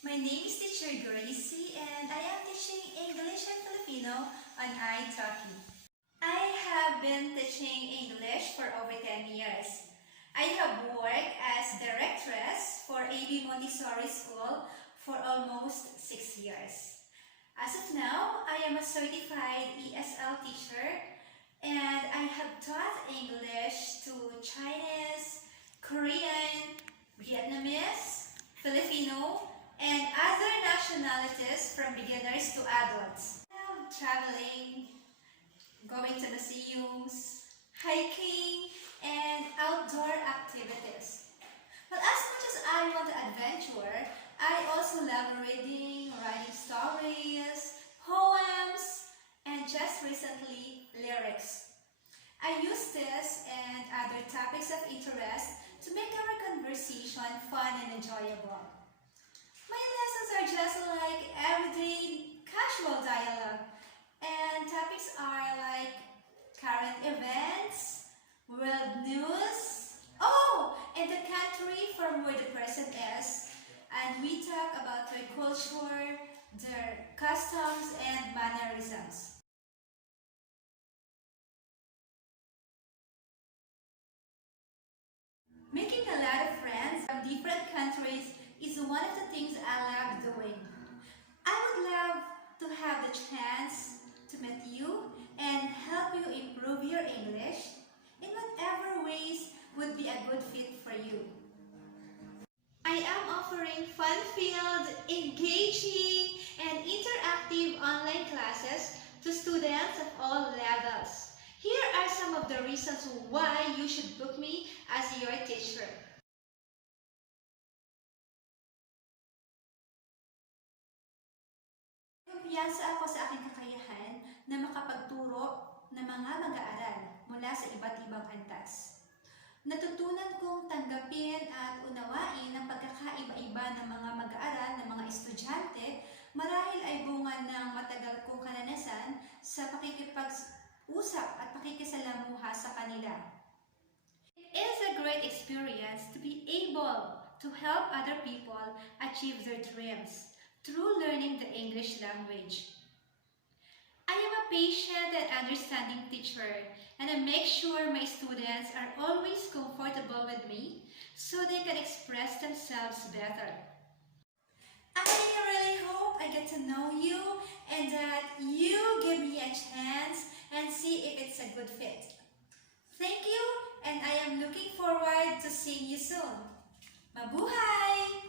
My name is Teacher Gracey and I am teaching English and Filipino on iTalki. I have been teaching English for over 10 years. I have worked as directress for AB Montessori School for almost 6 years. As of now, I am a certified ESL teacher and I have taught English to Chinese, Korean, Vietnamese, Filipino, and other nationalities from beginners to adults. I love traveling, going to museums, hiking, and outdoor activities. But as much as I want to adventure, I also love reading, writing stories, poems, and just recently, lyrics. I use this and other topics of interest to make our conversation fun and enjoyable. My lessons are just like everyday casual dialogue, and topics are like current events, world news, and the country from where the person is, and we talk about their culture, their customs, and mannerisms. Making a lot of friends from different countries is one of the things I love doing. I would love to have the chance to meet you and help you improve your English in whatever ways would be a good fit for you. I am offering fun-filled, engaging, and interactive online classes to students of all levels. Here are some of the reasons why you should book me as your teacher. Kumpiyansa ako sa aking kakayahan na makapagturo ng mga mag-aaral mula sa iba't ibang antas. Natutunan kong tanggapin at unawain ang pagkakaiba-iba ng mga mag-aaral ng mga estudyante marahil ay bunga ng matagal kong karanasan sa pakikipag-usap at pakikisalamuha sa kanila. It is a great experience to be able to help other people achieve their dreams through learning the English language. I am a patient and understanding teacher, and I make sure my students are always comfortable with me so they can express themselves better. I really hope I get to know you and that you give me a chance and see if it's a good fit. Thank you, and I am looking forward to seeing you soon. Mabuhay!